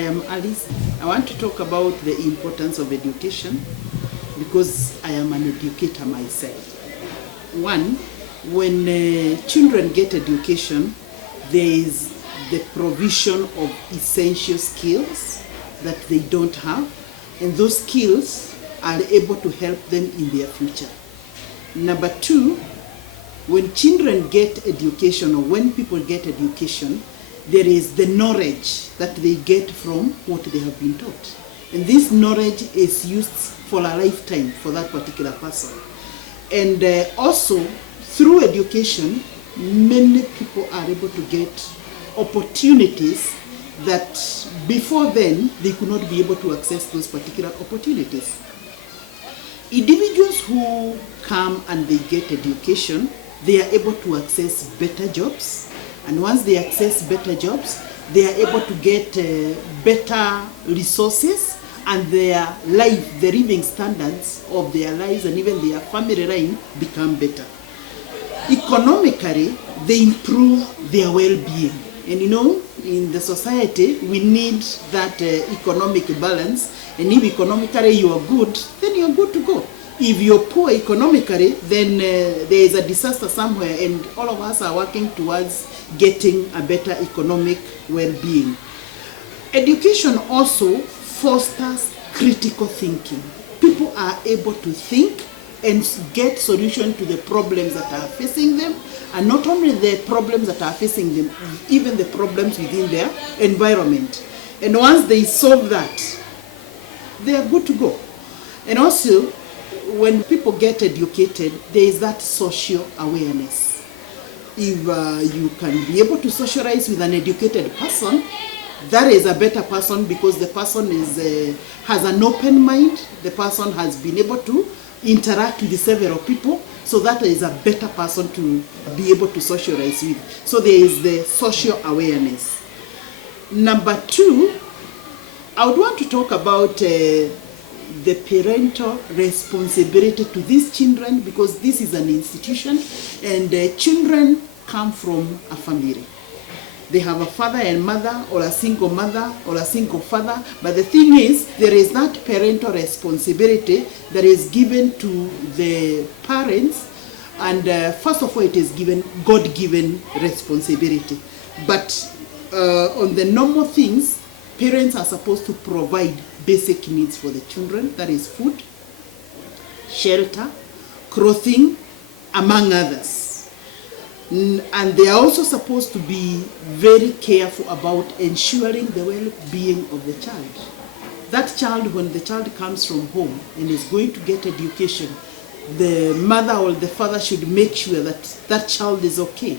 I am Alice. I want to talk about the importance of education because I am an educator myself. One, when children get education, there is the provision of essential skills that they don't have, and those skills are able to help them in their future. Number two, when children get education, or when people get education, there is the knowledge that they get from what they have been taught. And this knowledge is used for a lifetime for that particular person. And also, through education, many people are able to get opportunities that before then, they could not be able to access those particular opportunities. Individuals who come and they get education, they are able to access better jobs. And once they access better jobs, they are able to get better resources, and their life, the living standards of their lives and even their family line become better. Economically, they improve their well-being. And you know, in the society, we need that economic balance. And if economically you are good, then you are good to go. If you're poor economically, then there is a disaster somewhere, and all of us are working towards getting a better economic well-being. Education also fosters critical thinking. People are able to think and get solutions to the problems that are facing them, and not only the problems that are facing them, even the problems within their environment. And once they solve that, they are good to go. And also, when people get educated, there is that social awareness. If you can be able to socialize with an educated person, that is a better person, because the person has an open mind. The person has been able to interact with several people, so that is a better person to be able to socialize with. So there is the social awareness. Number two, I would want to talk about the parental responsibility to these children, because this is an institution, and children come from a family. They have a father and mother, or a single mother, or a single father. But the thing is, there is that parental responsibility that is given to the parents. And first of all, it is given God-given responsibility. But on the normal things, parents are supposed to provide basic needs for the children. That is food, shelter, clothing, among others. And they are also supposed to be very careful about ensuring the well-being of the child. That child, when the child comes from home and is going to get education, the mother or the father should make sure that that child is okay.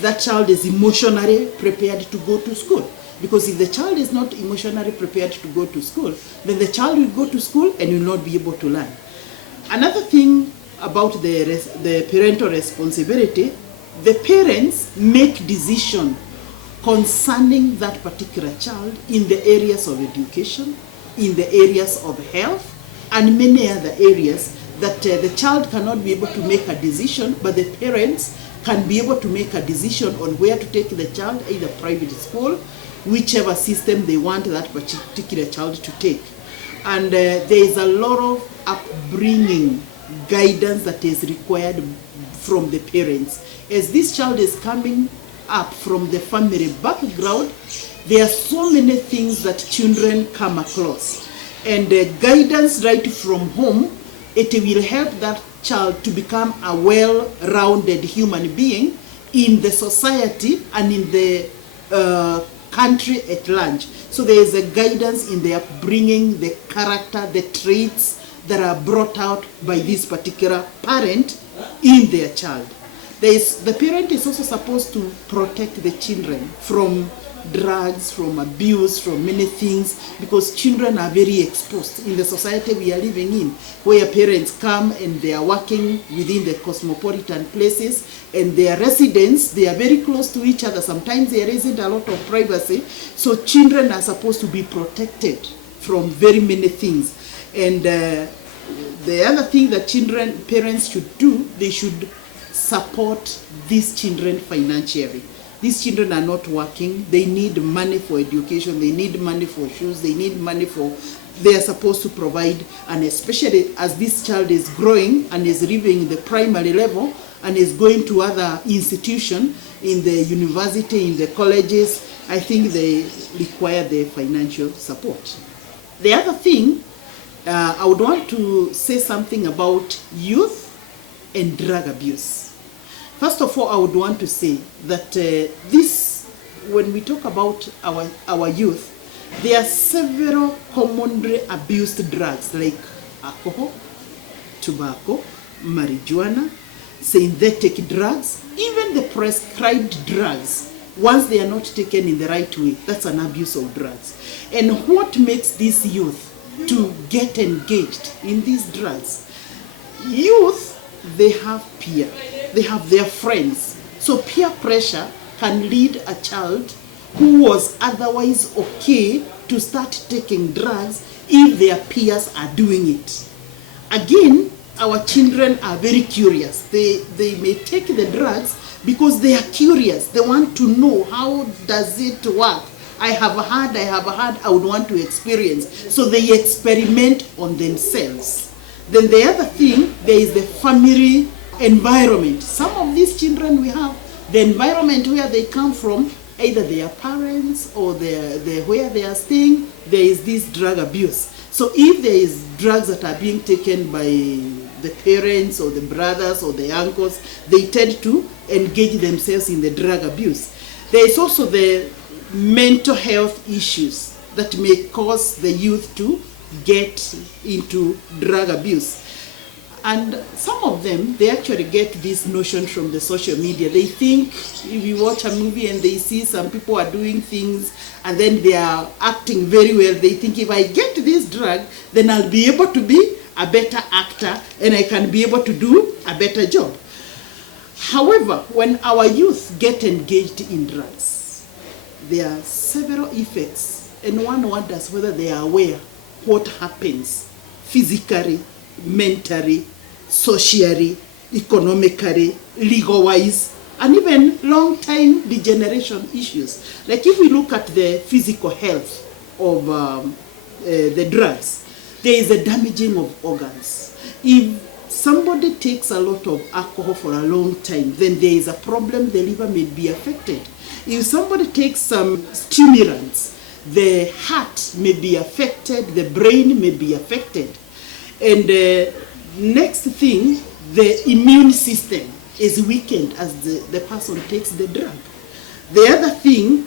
That child is emotionally prepared to go to school. Because if the child is not emotionally prepared to go to school, then the child will go to school and will not be able to learn. Another thing about the parental responsibility, the parents make decisions concerning that particular child in the areas of education, in the areas of health, and many other areas that the child cannot be able to make a decision, but the parents can be able to make a decision on where to take the child, either private school, whichever system they want that particular child to take. And there is a lot of upbringing guidance that is required from the parents. As this child is coming up from the family background, there are so many things that children come across. And guidance right from home, it will help that child to become a well-rounded human being in the society and in the country at large. So there is a guidance in their upbringing, the character, the traits that are brought out by this particular parent in their child. The parent is also supposed to protect the children from drugs, from abuse, from many things, because children are very exposed in the society we are living in, where parents come and they are working within the cosmopolitan places, and their residents, they are very close to each other. Sometimes there isn't a lot of privacy, so children are supposed to be protected from very many things. And the other thing that parents should do, they should support these children financially. These children are not working. They need money for education. They need money for shoes. They need money for, they are supposed to provide. And especially as this child is growing and is leaving the primary level and is going to other institutions in the university, in the colleges, I think they require the financial support. The other thing, I would want to say something about youth and drug abuse. First of all, I would want to say that when we talk about our youth, there are several commonly abused drugs like alcohol, tobacco, marijuana, synthetic drugs, even the prescribed drugs. Once they are not taken in the right way, that's an abuse of drugs. And what makes these youth to get engaged in these drugs? Youth, they have peer, they have their friends. So peer pressure can lead a child who was otherwise okay to start taking drugs if their peers are doing it. Again, our children are very curious. They may take the drugs because they are curious. They want to know, how does it work? I have heard, I would want to experience. So they experiment on themselves. Then the other thing, there is the family environment. Some of these children we have, the environment where they come from, either their parents or where they are staying, there is this drug abuse. So if there is drugs that are being taken by the parents or the brothers or the uncles, they tend to engage themselves in the drug abuse. There is also the mental health issues that may cause the youth to get into drug abuse. And some of them, they actually get this notion from the social media. They think if you watch a movie and they see some people are doing things and then they are acting very well, they think if I get this drug, then I'll be able to be a better actor and I can be able to do a better job. However, when our youth get engaged in drugs, there are several effects, and one wonders whether they are aware what happens physically, mentally, socially, economically, legal-wise, and even long-time degeneration issues. Like if we look at the physical health of the drugs, there is a damaging of organs. If somebody takes a lot of alcohol for a long time, then there is a problem, the liver may be affected. If somebody takes some stimulants, the heart may be affected, the brain may be affected. And next thing, the immune system is weakened as the person takes the drug. The other thing,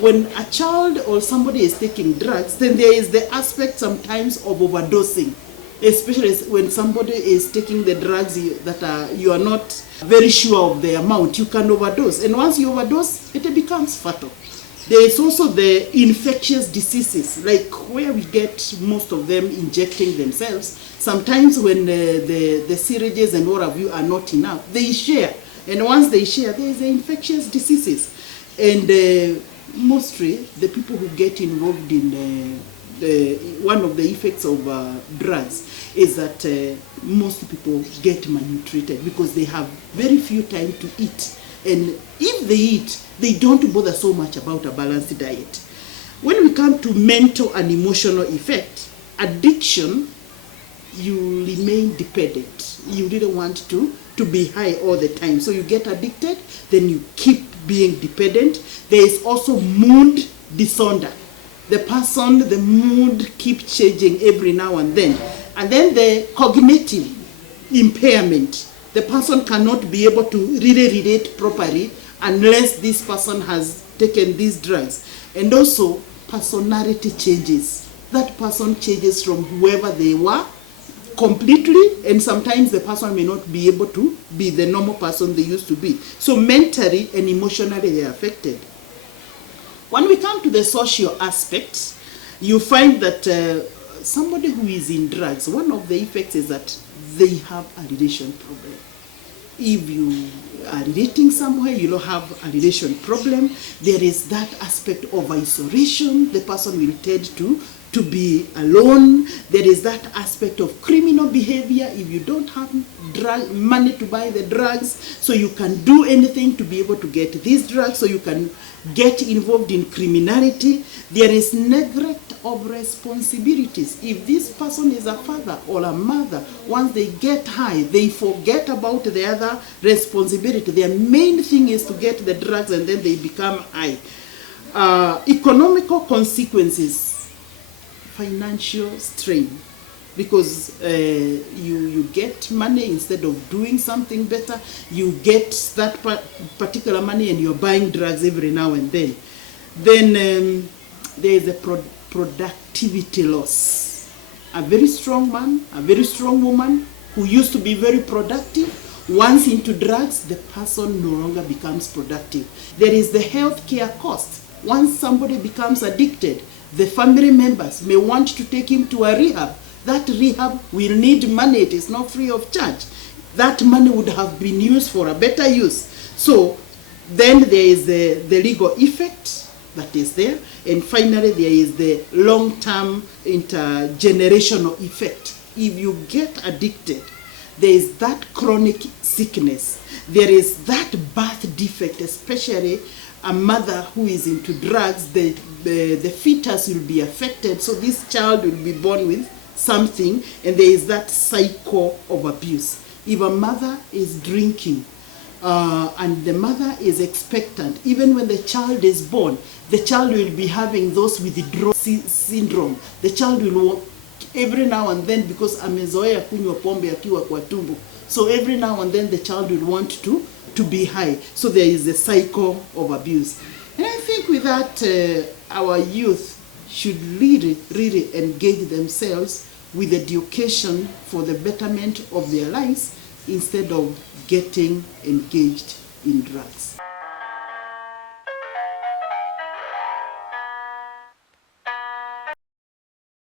when a child or somebody is taking drugs, then there is the aspect sometimes of overdosing, especially when somebody is taking the drugs that you are not very sure of the amount, you can overdose. And once you overdose, it becomes fatal. There is also the infectious diseases, like where we get most of them injecting themselves. Sometimes when the syringes and what have you are not enough, they share. And once they share, there is the infectious diseases. And mostly the people who get involved in one of the effects of drugs is that most people get malnutrited because they have very few time to eat. And if they eat, they don't bother so much about a balanced diet. When we come to mental and emotional effect, addiction, you remain dependent. You really want to be high all the time. So you get addicted, then you keep being dependent. There is also mood disorder. The mood keeps changing every now and then. And then the cognitive impairment. The person cannot be able to really relate properly unless this person has taken these drugs. And also, personality changes. That person changes from whoever they were completely, and sometimes the person may not be able to be the normal person they used to be. So mentally and emotionally they are affected. When we come to the social aspects, you find that somebody who is in drugs, one of the effects is that they have a relation problem. If you are relating somewhere, you don't have a relation problem, there is that aspect of isolation. The person will tend to to be alone. There is that aspect of criminal behavior if you don't have money to buy the drugs, so you can do anything to be able to get these drugs, so you can get involved in criminality. There is neglect of responsibilities. If this person is a father or a mother, once they get high, they forget about the other responsibility. Their main thing is to get the drugs, and then they become high. Economical consequences, financial strain, because you get money instead of doing something better. You get that particular money and you're buying drugs every now and then. Then there is a productivity loss. A very strong man, a very strong woman who used to be very productive, once into drugs, the person no longer becomes productive. There is the healthcare cost. Once somebody becomes addicted, the family members may want to take him to a rehab. That rehab will need money. It is not free of charge. That money would have been used for a better use. So then there is the legal effect that is there. And finally, there is the long-term intergenerational effect. If you get addicted, there is that chronic sickness. There is that birth defect, especially a mother who is into drugs. The fetus will be affected, so this child will be born with something, and there is that cycle of abuse. If a mother is drinking and the mother is expectant, even when the child is born, the child will be having those withdrawal syndrome. The child will walk every now and then because amezoea kunywa pombe akiwa kwa tumbo. So every now and then the child will want to be high. So there is a cycle of abuse. And I think with that, our youth should really engage themselves with education for the betterment of their lives instead of getting engaged in drugs.